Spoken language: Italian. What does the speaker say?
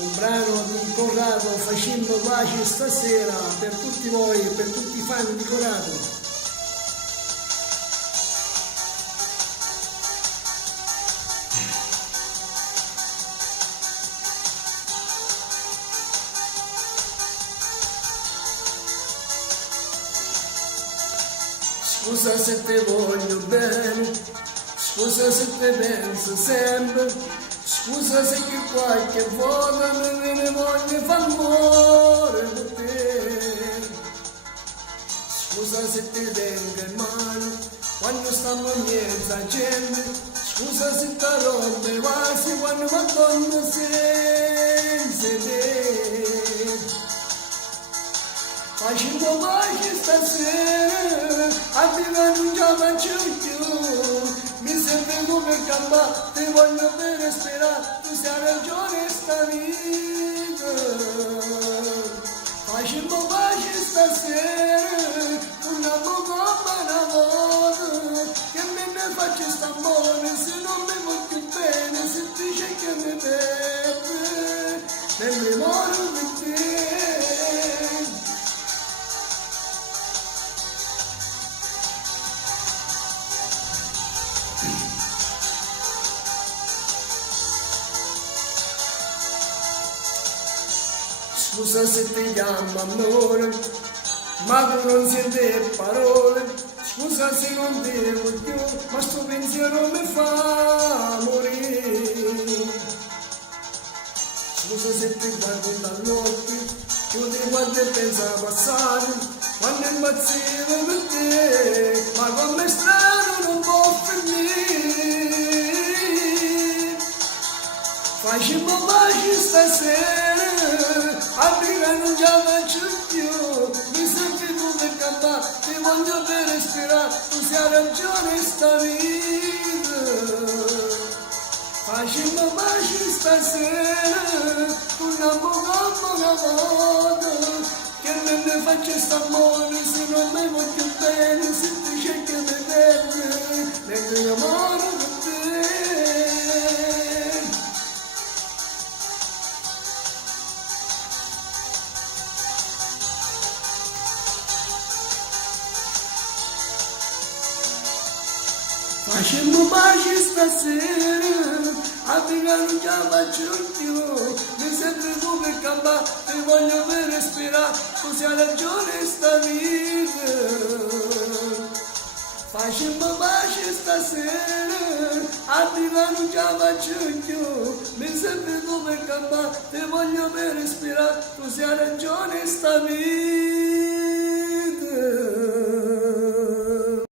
Un brano di Corrado, facendo pace stasera per tutti voi e per tutti i fan di Corrado. Scusa se te voglio bene, scusa se te penso sempre, scusa se che qualche volta me ne voglio far amore con te. Scusa se ti tengo male, quando stiamo in mezzo a gente, scusa se ti rompe vasi quando mi torno senza te. Facendo pace stasera, a te non già faccio più, mi sembra come campa, ti voglio bene sperare, tu sei ragione sta vita. Facendo pace stasera, una bocca una volta, che me ne faccio sta buona, se non mi voglio bene, se dice che mi beve, me ne muoro di te. Scusa se ti chiamo amore, ma tu non senti parole. Scusa se non devo più, ma sto pensiero mi fa morire. Scusa se ti guardo dall'occhio, io ti guardo e penso a passare, quando impazzivo per te, ma come strano non può finire. Facciamo pace stasera, a te non già faccio più, mi senti come campa, ti voglio per respirare, tu sei ragione sta vita. Facciamo pace stasera, una bocca una volta, che me ne faccio sta buona, se non mi voglio bene, se dice che mi perde, ne innamoro di te. Facciamo pace stasera, a te non già faccio più, mi sento come campa, ti voglio per respirare, così ha ragione sta vita. Facciamo pace stasera, a te non già faccio più, mi sento come campa, ti voglio per respirare, così ha ragione sta vita.